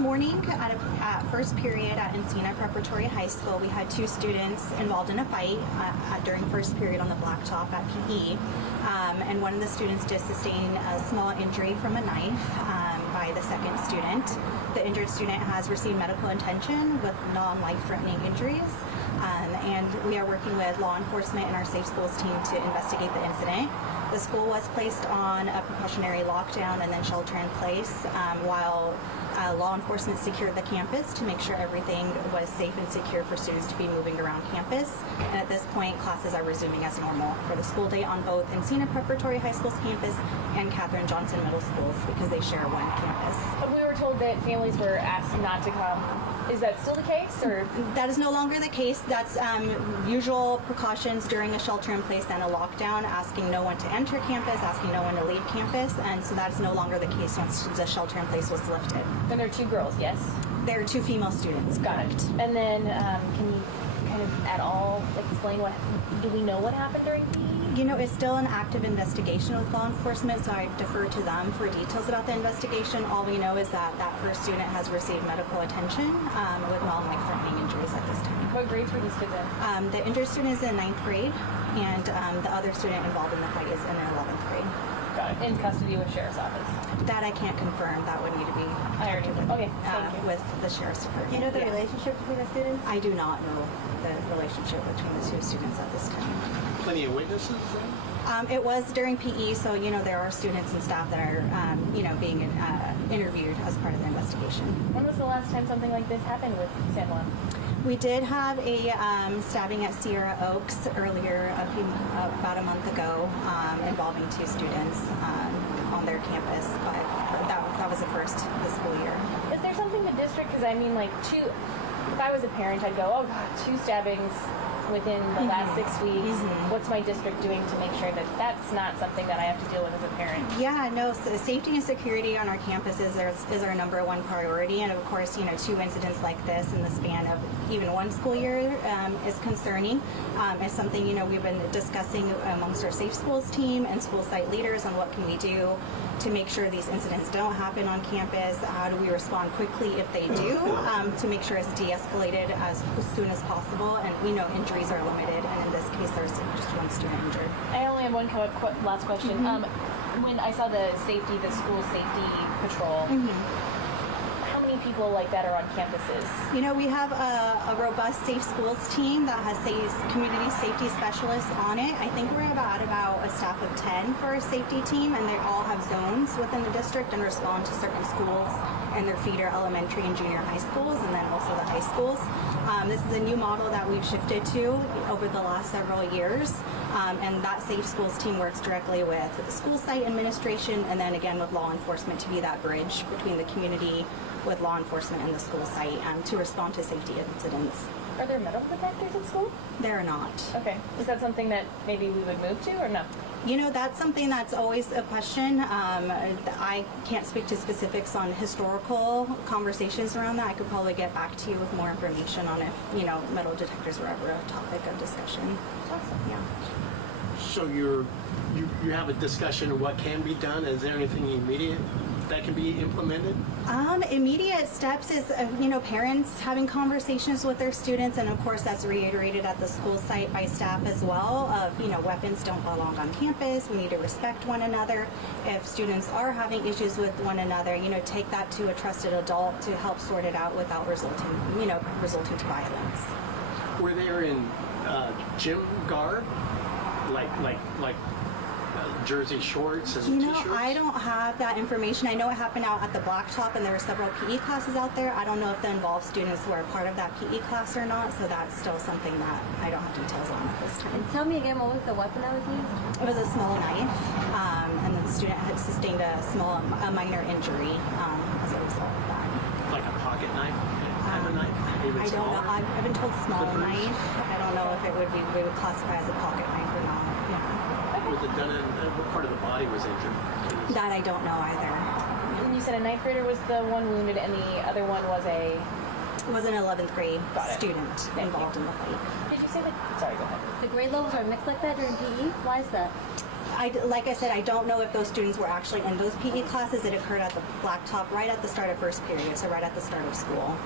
morning at first period at Encina Preparatory High School, we had 2 students involved in a fight during first period on the blacktop at PE. And one of the students did sustain a small injury from a knife by the second student. The injured student has received medical attention with non-life-threatening injuries. And we are working with law enforcement and our Safe Schools team to investigate the incident. The school was placed on a precautionary lockdown and then shelter in place while law enforcement secured the campus to make sure everything was safe and secure for students to be moving around campus. And at this point, classes are resuming as normal for the school day on both Encina Preparatory High School's campus and Catherine Johnson Middle Schools because they share one campus. But we were told that families were asked not to come. Is that still the case, or? That is no longer the case. That's usual precautions during a shelter-in-place and a lockdown, asking no one to enter campus, asking no one to leave campus, and so that is no longer the case once the shelter-in-place was lifted. Then there are 2 girls, yes? There are 2 female students. Got it. And then, can you kind of at all explain do we know what happened during PE? You know, it's still an active investigation with law enforcement, so I defer to them for details about the investigation. All we know is that that first student has received medical attention with non-life-threatening injuries at this time. What grades were these kids in? The injured student is in 9th grade, and the other student involved in the fight is in 11th grade. Got it. In custody with Sheriff's Office? That I can't confirm. That would need to be Okay, thank you. with the Sheriff's Department. Do you know the relationship between the students? I do not know the relationship between the 2 students at this time. Plenty of witnesses then? It was during PE, so there are students and staff that are being interviewed as part of the investigation. When was the last time something like this happened with San Juan? We did have a stabbing at Sierra Oaks earlier, about a month ago, involving 2 students on their campus, but that was the first this school year. Is there something the district, because I mean, like, if I was a parent, I'd go, oh God, 2 stabbings within the last 6 weeks. What's my district doing to make sure that that's not something that I have to deal with as a parent? Yeah, no, so safety and security on our campus is our number 1 priority. And of course, 2 incidents like this in the span of even 1 school year is concerning. It's something, we've been discussing amongst our Safe Schools team and school site leaders on what can we do to make sure these incidents don't happen on campus. How do we respond quickly if they do to make sure it's de-escalated as soon as possible? And we know injuries are limited, and in this case, there's just 1 student injured. I only have one last question. When I saw the school safety patrol, how many people like that are on campuses? We have a robust Safe Schools team that has community safety specialists on it. I think we're about a staff of 10 for our safety team, and they all have zones within the district and respond to certain schools and their feeder elementary and junior high schools, and then also the high schools. This is a new model that we've shifted to over the last several years, and that Safe Schools team works directly with the school site administration and then again with law enforcement to be that bridge between the community with law enforcement and the school site to respond to safety incidents. Are there metal detectors at school? There are not. Okay. Is that something that maybe we would move to or no? That's something that's always a question. I can't speak to specifics on historical conversations around that. I could probably get back to you with more information on if, metal detectors were ever a topic of discussion. Awesome. Yeah. So you have a discussion of what can be done. Is there anything immediate that can be implemented? Immediate steps is, parents having conversations with their students, and of course that's reiterated at the school site by staff as well of, weapons don't belong on campus. We need to respect one another. If students are having issues with one another, take that to a trusted adult to help sort it out without resulting to violence. Were they in gym garb, like jersey shorts and t-shirts? I don't have that information. I know it happened out at the blacktop, and there were several PE classes out there. I don't know if the involved students were a part of that PE class or not, so that's still something that I don't have details on at this time. And tell me again, what was the weapon that was used? It was a small knife, and the student had sustained a minor injury as a result of that. Like a pocket knife? Kind of knife? Even I don't know. smaller? I've been told small Clippers? knife. I don't know if we would classify as a pocket knife or not. Yeah. Was it done in what part of the body was injured? That I don't know either. And you said a 9th grader was the one wounded and the other one was a... It was an 11th grade Got it. student involved in the fight. Did you say that? Sorry, go ahead. The grade levels are mixed like that during PE? Why is that? like I said, I don't know if those students were actually in those PE classes. It occurred at the blacktop right at the start of first period, so right at the start of school.